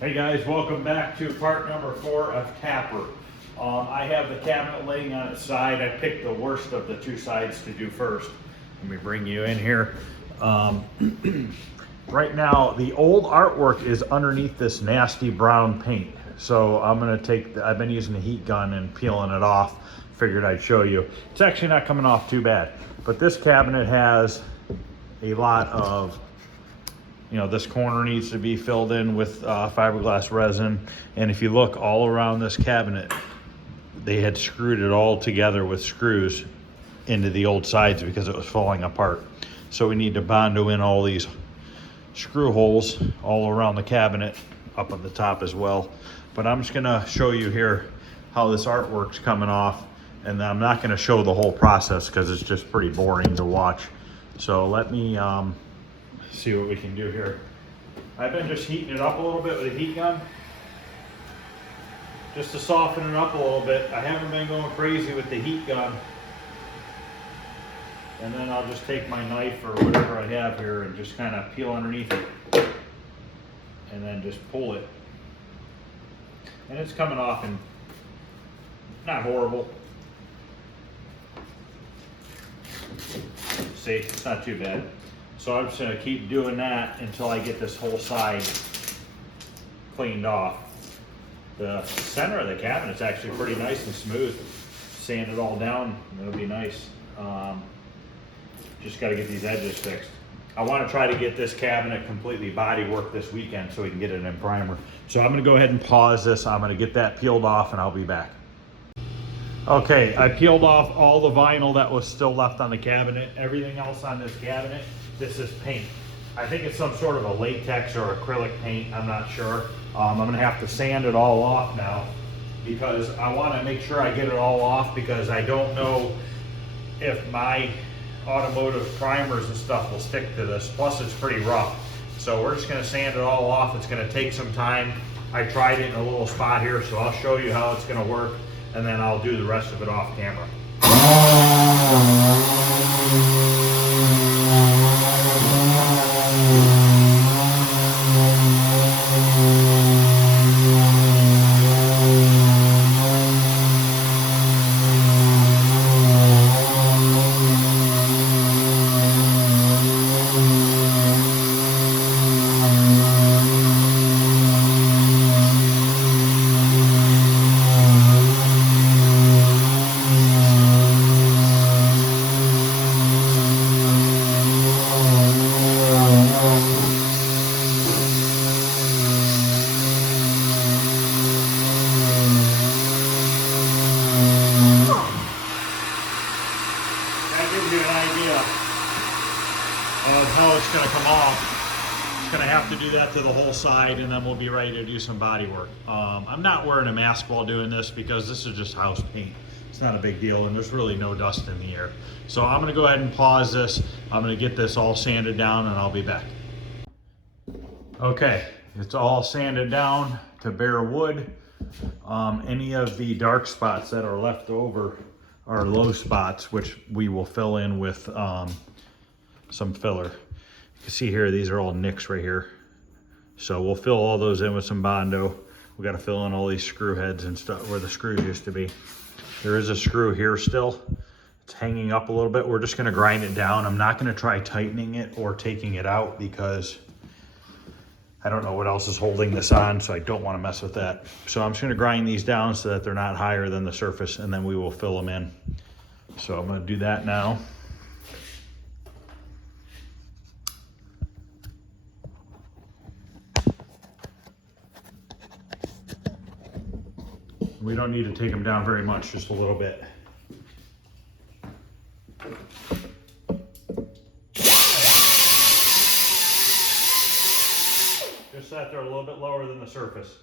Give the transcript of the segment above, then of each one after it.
Hey guys, welcome back to part number 4 of Tapper. I have the cabinet laying on its side. I picked the worst of the two sides to do first. Let me bring you in here. Right now, the old artwork is underneath this nasty brown paint. So I'm gonna I've been using a heat gun and peeling it off. Figured I'd show you. It's actually not coming off too bad. But this cabinet has a lot of, this corner needs to be filled in with fiberglass resin. And if you look all around this cabinet, they had screwed it all together with screws into the old sides because it was falling apart. So we need to Bondo in all these screw holes all around the cabinet, up on the top as well. But I'm just gonna show you here how this artwork's coming off. And I'm not gonna show the whole process because it's just pretty boring to watch. So let me see what we can do here. I've been just heating it up a little bit with a heat gun, just to soften it up a little bit. I haven't been going crazy with the heat gun. And then I'll just take my knife or whatever I have here and just kind of peel underneath it. And then just pull it. And it's coming off and not horrible. See, it's not too bad. So I'm just gonna keep doing that until I get this whole side cleaned off. The center of the cabinet's actually pretty nice and smooth. Sand it all down, it'll be nice. Just gotta get these edges fixed. I wanna try to get this cabinet completely body work this weekend so we can get it in primer. So I'm gonna go ahead and pause this. I'm gonna get that peeled off and I'll be back. Okay, I peeled off all the vinyl that was still left on the cabinet. Everything else on this cabinet, this is paint. I think it's some sort of a latex or acrylic paint, I'm not sure. I'm gonna have to sand it all off now because I wanna make sure I get it all off because I don't know if my automotive primers and stuff will stick to this. Plus it's pretty rough. So we're just gonna sand it all off. It's gonna take some time. I tried it in a little spot here, so I'll show you how it's gonna work and then I'll do the rest of it off camera. Of how it's going to come off. It's going to have to do that to the whole side and then we'll be ready to do some body work. I'm not wearing a mask while doing this because this is just house paint. It's not a big deal and there's really no dust in the air. So I'm going to go ahead and pause this. I'm going to get this all sanded down and I'll be back. Okay, it's all sanded down to bare wood. Any of the dark spots that are left over are low spots, which we will fill in with some filler. You can see here, these are all nicks right here. So we'll fill all those in with some Bondo. We got to fill in all these screw heads and stuff where the screws used to be. There is a screw here still. It's hanging up a little bit. We're just going to grind it down. I'm not going to try tightening it or taking it out because I don't know what else is holding this on, so I don't want to mess with that. So I'm just going to grind these down so that they're not higher than the surface, and then we will fill them in. So I'm going to do that now. We don't need to take them down very much, just a little bit. Just so that they're a little bit lower than the surface.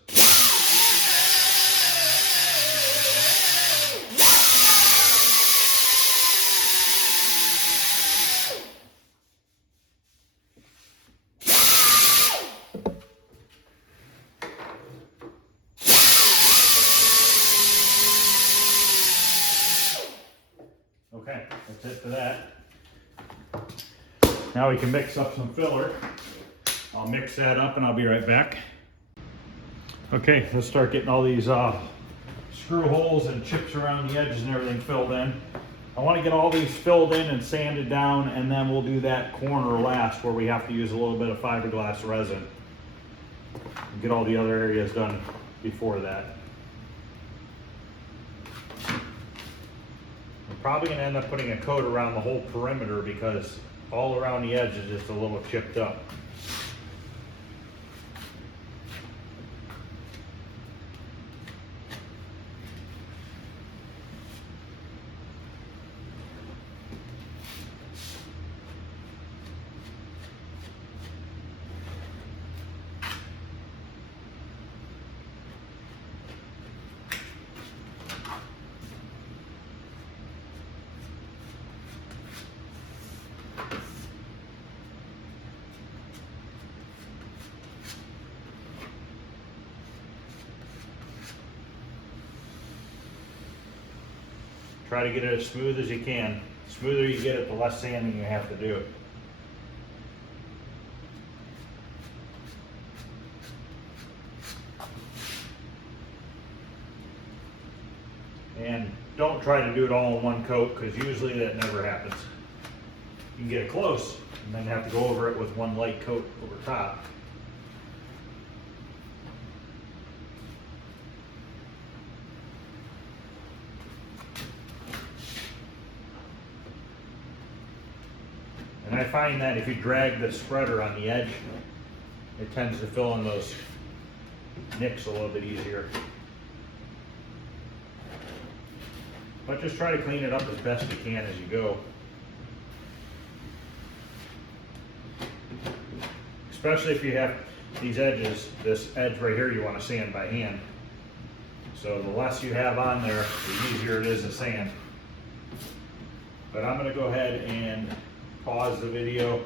Okay, that's it for that. Now we can mix up some filler. I'll mix that up and I'll be right back. Okay, let's start getting all these screw holes and chips around the edges and everything filled in. I want to get all these filled in and sanded down, and then we'll do that corner last where we have to use a little bit of fiberglass resin. Get all the other areas done before that. I'm probably going to end up putting a coat around the whole perimeter because all around the edge is just a little chipped up. Try to get it as smooth as you can. The smoother you get it, the less sanding you have to do. And don't try to do it all in one coat because usually that never happens. You can get it close and then have to go over it with one light coat over top. And I find that if you drag the spreader on the edge, it tends to fill in those nicks a little bit easier. But just try to clean it up as best you can as you go. Especially if you have these edges, this edge right here you want to sand by hand. So the less you have on there, the easier it is to sand. But I'm going to go ahead and pause the video.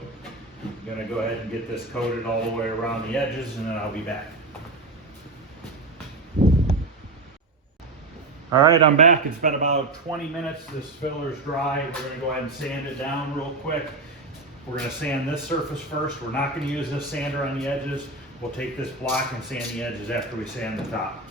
I'm going to go ahead and get this coated all the way around the edges, and then I'll be back. All right, I'm back. It's been about 20 minutes. This filler's dry. We're going to go ahead and sand it down real quick. We're going to sand this surface first. We're not going to use this sander on the edges. We'll take this block and sand the edges after we sand the top.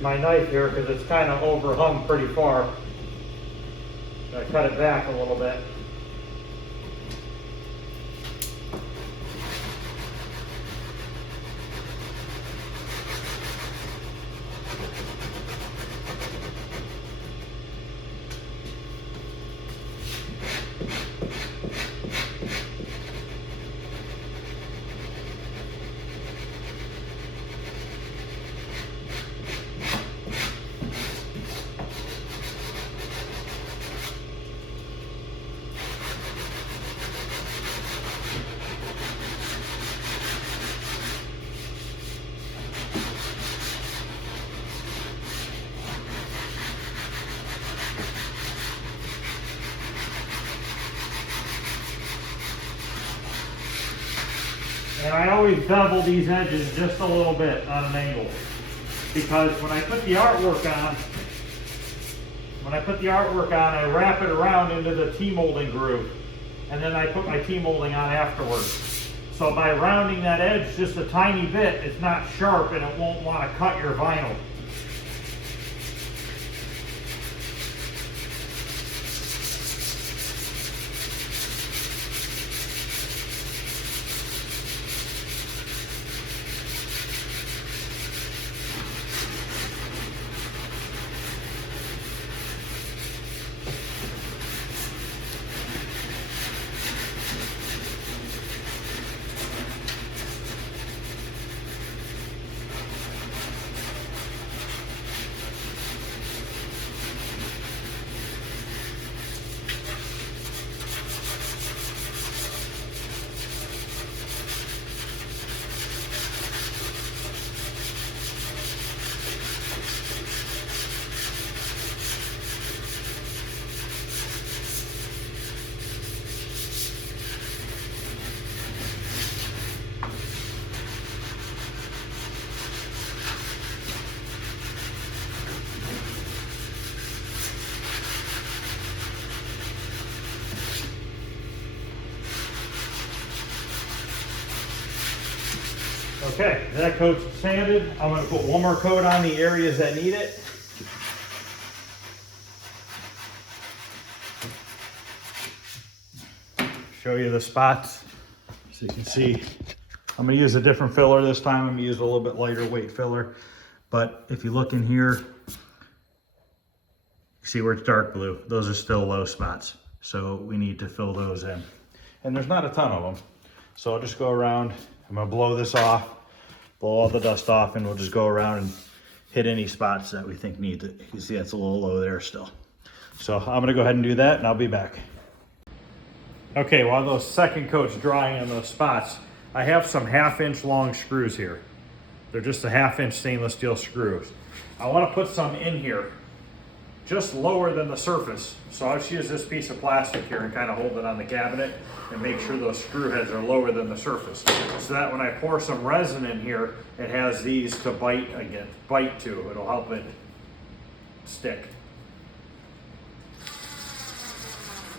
use my knife here because it's kind of overhung pretty far. I cut it back a little bit. And I always bevel these edges just a little bit on an angle, because when I put the artwork on, I wrap it around into the T-molding groove, and then I put my T-molding on afterwards. So by rounding that edge just a tiny bit, it's not sharp and it won't want to cut your vinyl. Okay, that coat's sanded. I'm going to put one more coat on the areas that need it. Show you the spots so you can see. I'm going to use a different filler this time. I'm going to use a little bit lighter weight filler. But if you look in here, you see where it's dark blue. Those are still low spots. So we need to fill those in. And there's not a ton of them. So I'll just go around. I'm going to blow this off, blow all the dust off, and we'll just go around and hit any spots that we think need it. You can see that's a little low there still. So I'm going to go ahead and do that, and I'll be back. Okay, while those second coats drying on those spots, I have some 1/2 inch long screws here. They're just a 1/2 inch stainless steel screws. I want to put some in here just lower than the surface. So I'll just use this piece of plastic here and kind of hold it on the cabinet and make sure those screw heads are lower than the surface. So that when I pour some resin in here, it has these to bite to. It'll help it stick.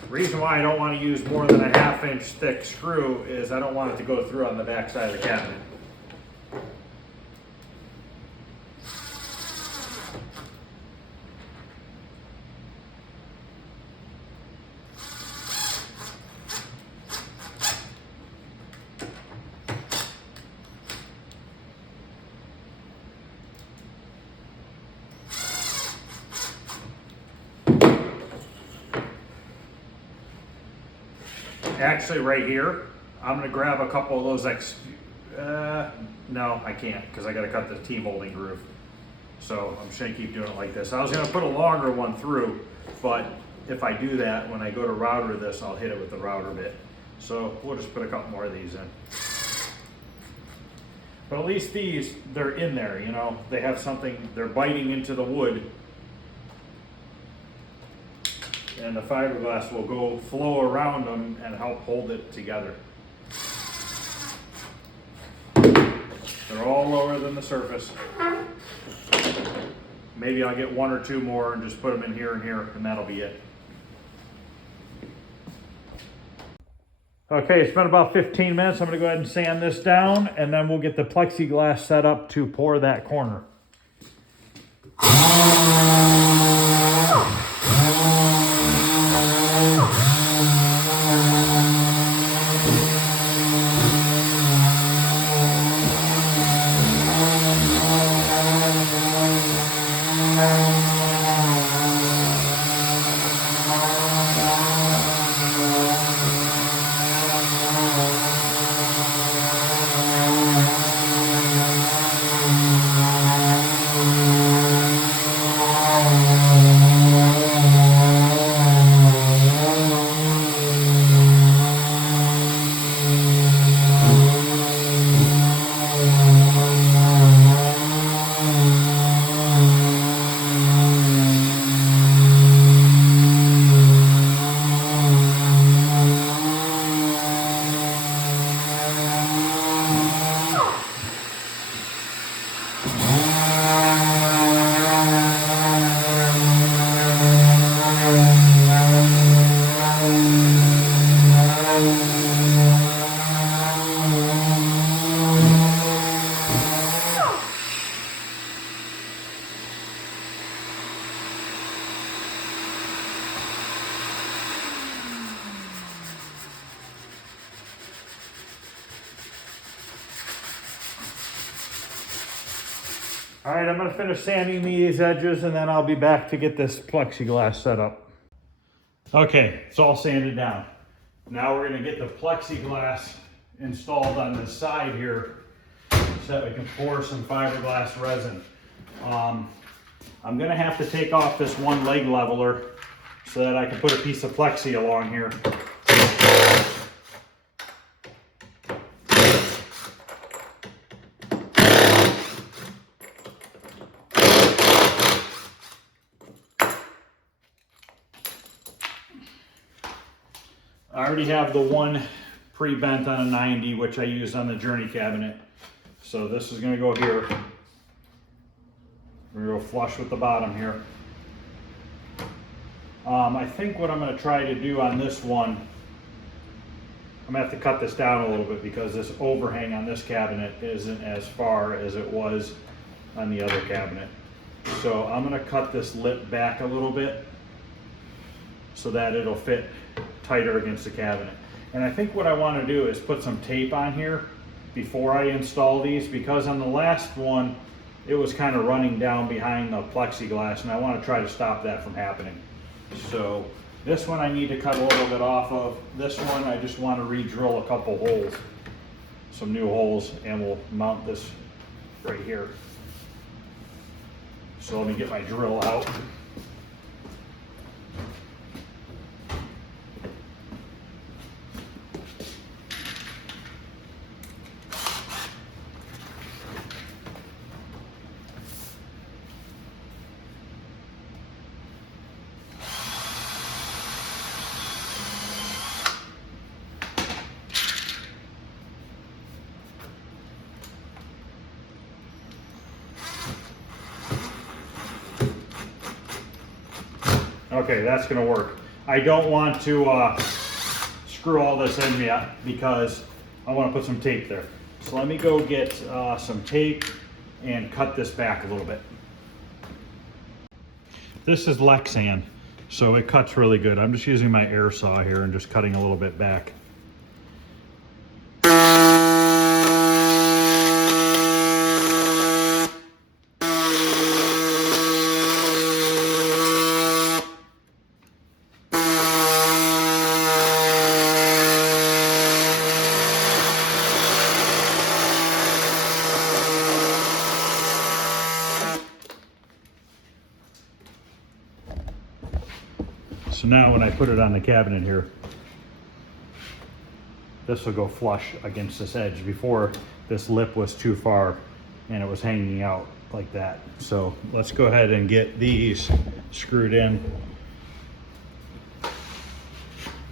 The reason why I don't want to use more than a 1/2 inch thick screw is I don't want it to go through on the back side of the cabinet. Actually, right here, I'm going to grab a couple of those no, I can't, because I got to cut the T-molding groove. So I'm just going to keep doing it like this. I was going to put a longer one through, but if I do that, when I go to router this, I'll hit it with the router bit. So we'll just put a couple more of these in. But at least these, they're in there, you know. They have something, they're biting into the wood. And the fiberglass will go flow around them and help hold it together. They're all lower than the surface. Maybe I'll get 1 or 2 more and just put them in here and here, and that'll be it. Okay, it's been about 15 minutes. I'm going to go ahead and sand this down, and then we'll get the plexiglass set up to pour that corner. All right, I'm gonna finish sanding these edges and then I'll be back to get this plexiglass set up. Okay, it's all sanded down. Now we're gonna get the plexiglass installed on the side here so that we can pour some fiberglass resin. I'm gonna have to take off this one leg leveler so that I can put a piece of plexi along here. I already have the one pre-bent on a 90, which I used on the Journey cabinet. So this is gonna go here. We're gonna go flush with the bottom here. I think what I'm gonna try to do on this one, I'm gonna have to cut this down a little bit because this overhang on this cabinet isn't as far as it was on the other cabinet. So I'm gonna cut this lip back a little bit so that it'll fit tighter against the cabinet. And I think what I want to do is put some tape on here before I install these, because on the last one it was kind of running down behind the plexiglass and I want to try to stop that from happening. So this one I need to cut a little bit off of. This one I just want to re-drill a couple holes, some new holes, and we'll mount this right here. So let me get my drill out. Okay, that's gonna work. I don't want to screw all this in yet because I want to put some tape there. So let me go get some tape and cut this back a little bit. This is Lexan, so it cuts really good. I'm just using my air saw here and just cutting a little bit back. So now when I put it on the cabinet here, this will go flush against this edge. Before, this lip was too far and it was hanging out like that. So let's go ahead and get these screwed in.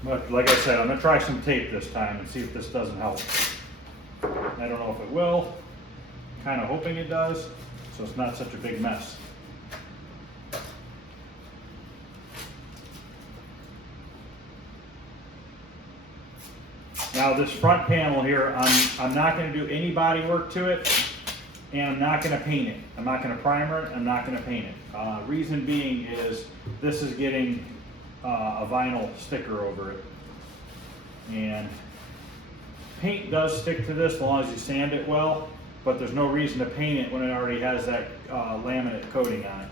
But like I said, I'm gonna try some tape this time and see if this doesn't help. I don't know if it will, kind of hoping it does, so it's not such a big mess. Now this front panel here, I'm not going to do any body work to it. And I'm not gonna paint it. I'm not gonna primer it, I'm not gonna paint it. Reason being is this is getting a vinyl sticker over it. And paint does stick to this as long as you sand it well, but there's no reason to paint it when it already has that laminate coating on it.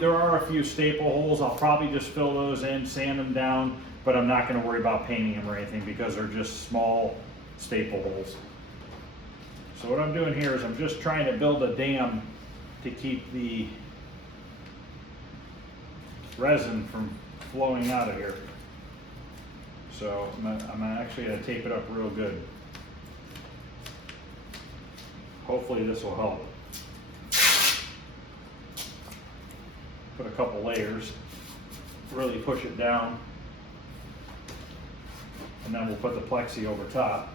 There are a few staple holes. I'll probably just fill those in, sand them down, but I'm not gonna worry about painting them or anything because they're just small staple holes. So what I'm doing here is I'm just trying to build a dam to keep the resin from flowing out of here. So I'm actually going to tape it up real good. Hopefully this will help. Put a couple layers, really push it down, and then we'll put the plexi over top.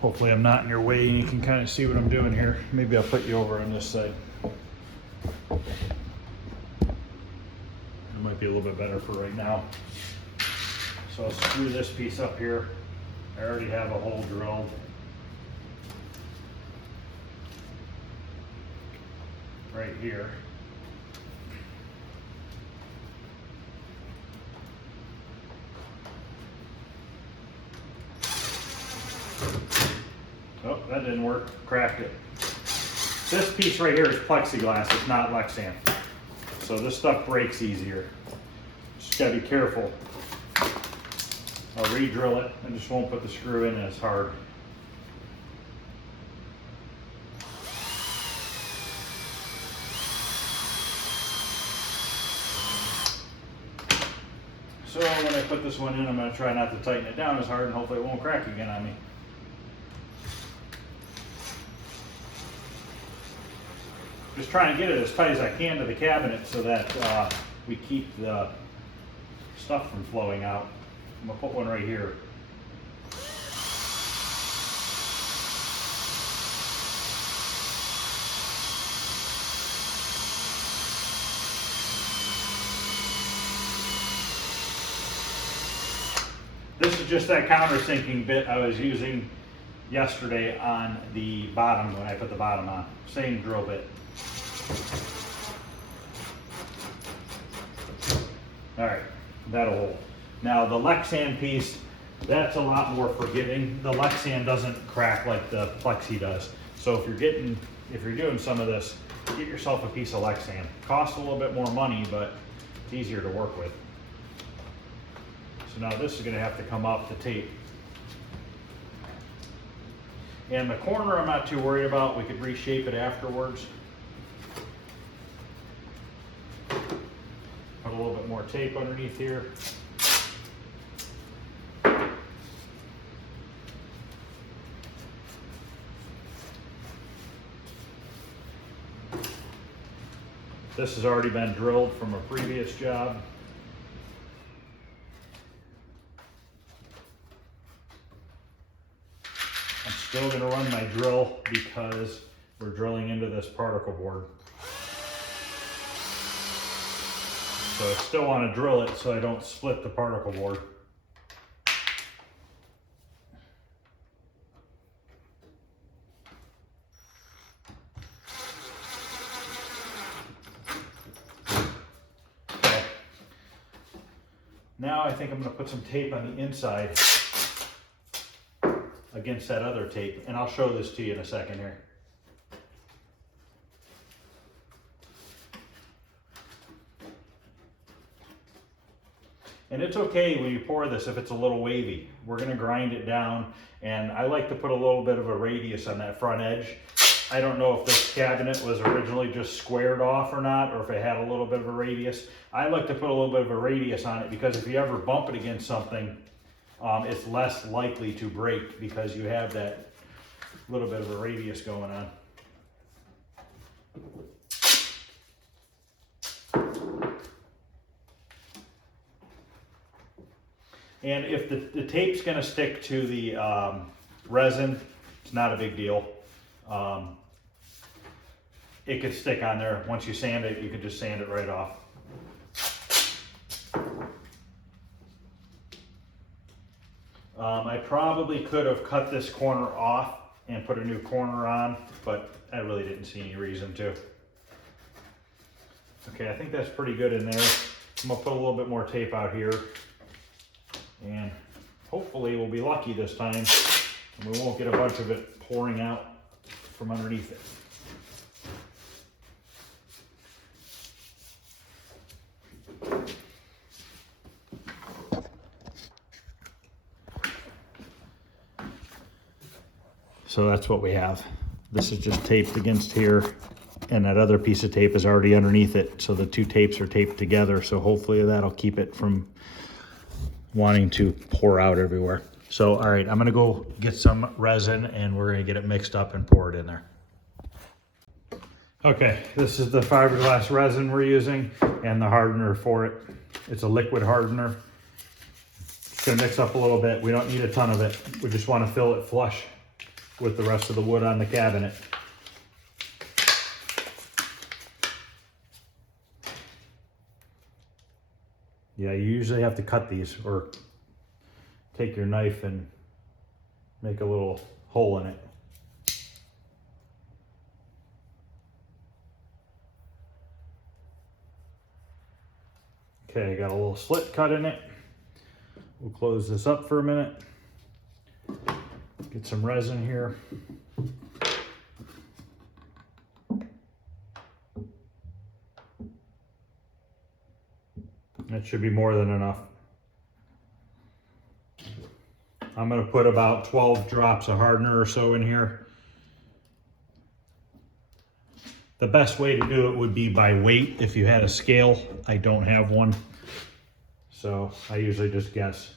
Hopefully I'm not in your way and you can kind of see what I'm doing here. Maybe I'll put you over on this side. It might be a little bit better for right now. So I'll screw this piece up here. I already have a hole drilled. Right here. Oh, that didn't work. Cracked it. This piece right here is plexiglass. It's not Lexan. So this stuff breaks easier. Just gotta be careful. I'll re-drill it. I just won't put the screw in as hard. So when I put this one in, I'm gonna try not to tighten it down as hard and hopefully it won't crack again on me. Just trying to get it as tight as I can to the cabinet so that we keep the stuff from flowing out. I'm gonna put one right here. This is just that countersinking bit I was using yesterday on the bottom when I put the bottom on. Same drill bit. All right, that'll hold. Now the Lexan piece, that's a lot more forgiving. The Lexan doesn't crack like the Plexi does. So if you're doing some of this, get yourself a piece of Lexan. Costs a little bit more money, but it's easier to work with. So now this is going to have to come up to tape. And the corner I'm not too worried about. We could reshape it afterwards. Put a little bit more tape underneath here. This has already been drilled from a previous job. I'm still going to run my drill because we're drilling into this particle board. So I still want to drill it so I don't split the particle board. Okay. Now I think I'm going to put some tape on the inside against that other tape, and I'll show this to you in a second here. And it's okay when you pour this if it's a little wavy. We're gonna grind it down, and I like to put a little bit of a radius on that front edge. I don't know if this cabinet was originally just squared off or not, or if it had a little bit of a radius. I like to put a little bit of a radius on it because if you ever bump it against something, it's less likely to break because you have that little bit of a radius going on. And if the tape's going to stick to the resin, it's not a big deal. It could stick on there. Once you sand it, you can just sand it right off. I probably could have cut this corner off and put a new corner on, but I really didn't see any reason to. Okay, I think that's pretty good in there. I'm gonna put a little bit more tape out here, and hopefully we'll be lucky this time and we won't get a bunch of it pouring out from underneath it. So that's what we have. This is just taped against here, and that other piece of tape is already underneath it. So the two tapes are taped together. So hopefully that'll keep it from wanting to pour out everywhere. So, all right, I'm gonna go get some resin and we're gonna get it mixed up and pour it in there. Okay, this is the fiberglass resin we're using and the hardener for it. It's a liquid hardener. It's gonna mix up a little bit. We don't need a ton of it. We just wanna fill it flush with the rest of the wood on the cabinet. Yeah, you usually have to cut these or take your knife and make a little hole in it. Okay, I got a little slit cut in it. We'll close this up for a minute. Get some resin here. That should be more than enough. I'm going to put about 12 drops of hardener or so in here. The best way to do it would be by weight if you had a scale. I don't have one, so I usually just guess.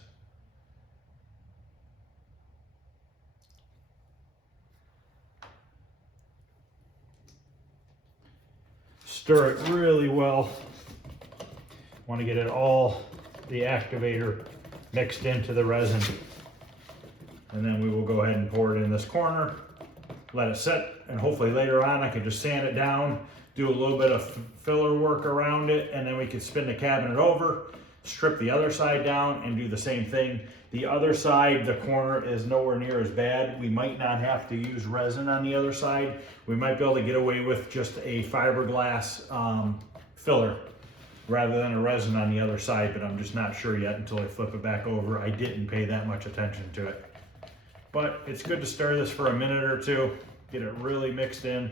Stir it really well. Want to get it all, the activator, mixed into the resin. And then we will go ahead and pour it in this corner, let it set, and hopefully later on I can just sand it down, do a little bit of filler work around it, and then we can spin the cabinet over, strip the other side down, and do the same thing. The other side, the corner, is nowhere near as bad. We might not have to use resin on the other side. We might be able to get away with just a fiberglass filler rather than a resin on the other side, but I'm just not sure yet until I flip it back over. I didn't pay that much attention to it. But it's good to stir this for a minute or two, get it really mixed in.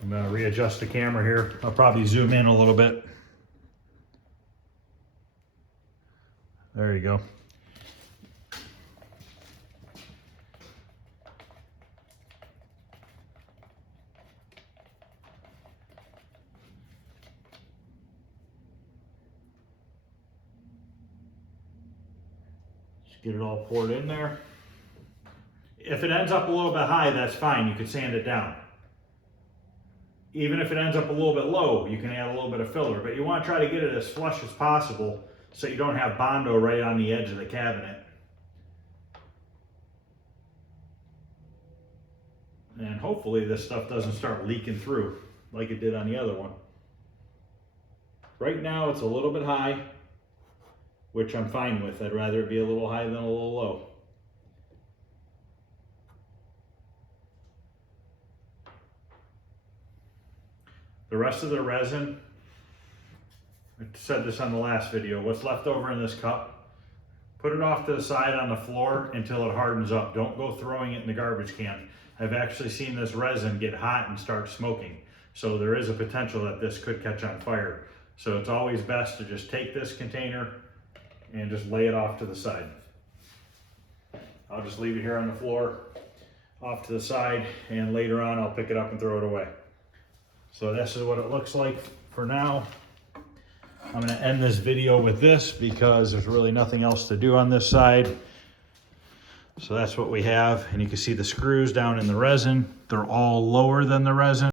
I'm gonna readjust the camera here. I'll probably zoom in a little bit. There you go. Get it all poured in there. If it ends up a little bit high, that's fine. You can sand it down. Even if it ends up a little bit low, you can add a little bit of filler, but you want to try to get it as flush as possible so you don't have Bondo right on the edge of the cabinet. And hopefully this stuff doesn't start leaking through like it did on the other one. Right now it's a little bit high, which I'm fine with. I'd rather it be a little high than a little low. The rest of the resin, I said this on the last video, what's left over in this cup, put it off to the side on the floor until it hardens up. Don't go throwing it in the garbage can. I've actually seen this resin get hot and start smoking. So there is a potential that this could catch on fire. So it's always best to just take this container and just lay it off to the side. I'll just leave it here on the floor, off to the side, and later on I'll pick it up and throw it away. So this is what it looks like for now. I'm gonna end this video with this because there's really nothing else to do on this side. So that's what we have, and you can see the screws down in the resin. They're all lower than the resin.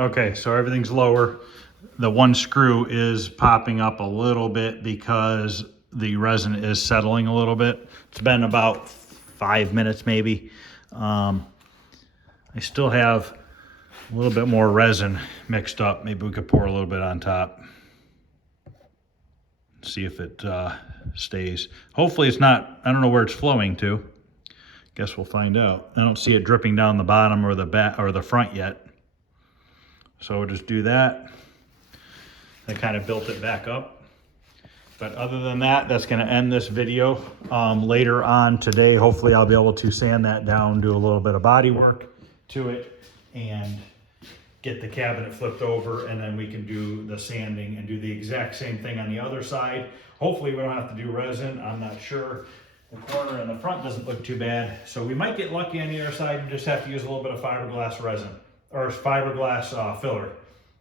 Okay, so everything's lower. The one screw is popping up a little bit because the resin is settling a little bit. It's been about 5 minutes maybe. I still have a little bit more resin mixed up. Maybe we could pour a little bit on top. see if it stays. Hopefully it's not, I don't know where it's flowing to. Guess we'll find out. I don't see it dripping down the bottom or the back or the front yet. So we'll just do that. I kind of built it back up. But other than that, that's going to end this video. Later on today, hopefully I'll be able to sand that down, do a little bit of body work to it, and get the cabinet flipped over, and then we can do the sanding and do the exact same thing on the other side. Hopefully we don't have to do resin. I'm not sure. The corner in the front doesn't look too bad. So we might get lucky on the other side and just have to use a little bit of fiberglass resin or fiberglass filler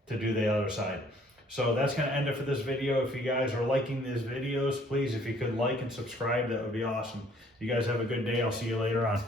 to do the other side. So that's going to end it for this video. If you guys are liking these videos, please, if you could like and subscribe, that would be awesome. You guys have a good day. I'll see you later on.